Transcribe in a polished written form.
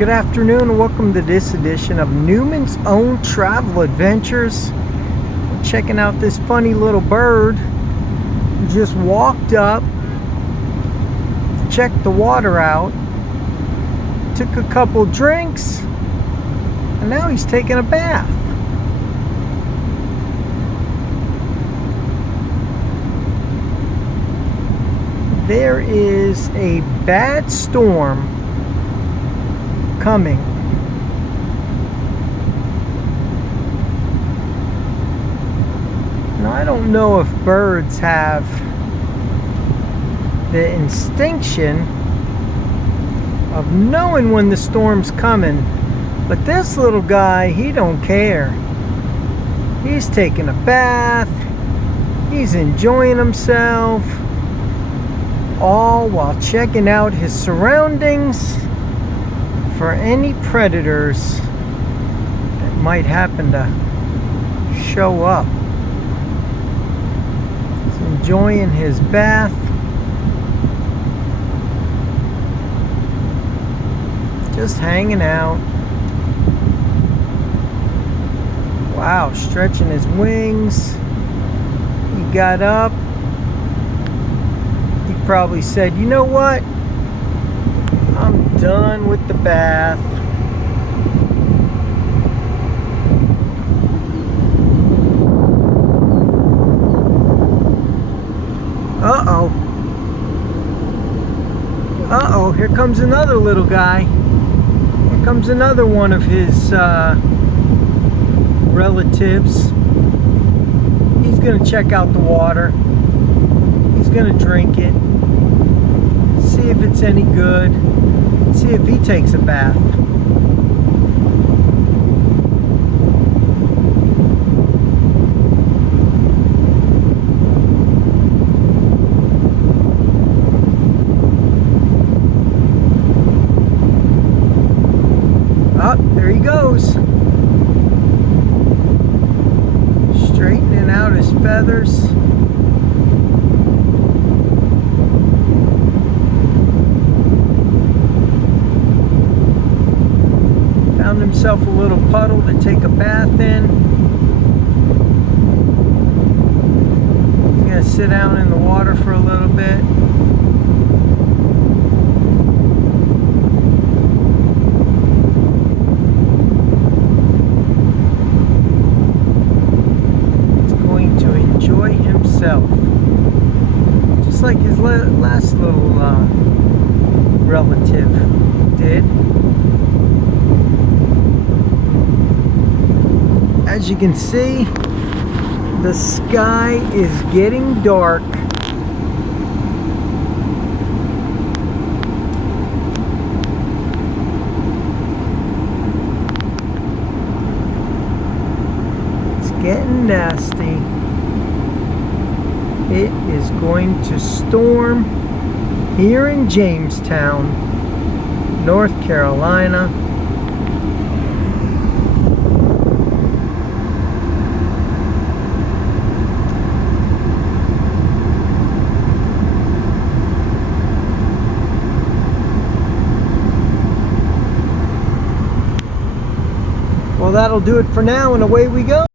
Good afternoon and welcome to this edition of Newman's Own Travel Adventures. We're checking out this funny little bird who just walked up, checked the water out, took a couple drinks, and now he's taking a bath. There is a bad storm coming. Now, I don't know if birds have the instinction of knowing when the storm's coming, but this little guy, he don't care. He's taking a bath, he's enjoying himself, all while checking out his surroundings for any predators that might happen to show up. He's enjoying his bath, just hanging out. Wow, stretching his wings. He got up. He probably said, you know what? I'm done with the bath. Uh-oh. Uh-oh, here comes another little guy. Here comes another one of his relatives. He's gonna check out the water. He's gonna drink it. See if it's any good. See if he takes a bath. Oh, there he goes. Straightening out his feathers. Found himself a little puddle to take a bath in. He's gonna sit down in the water for a little bit. He's going to enjoy himself, just like his last little relative did. As you can see, the sky is getting dark. It's getting nasty. It is going to storm here in Jamestown, North Carolina. Well, that'll do it for now, and away we go.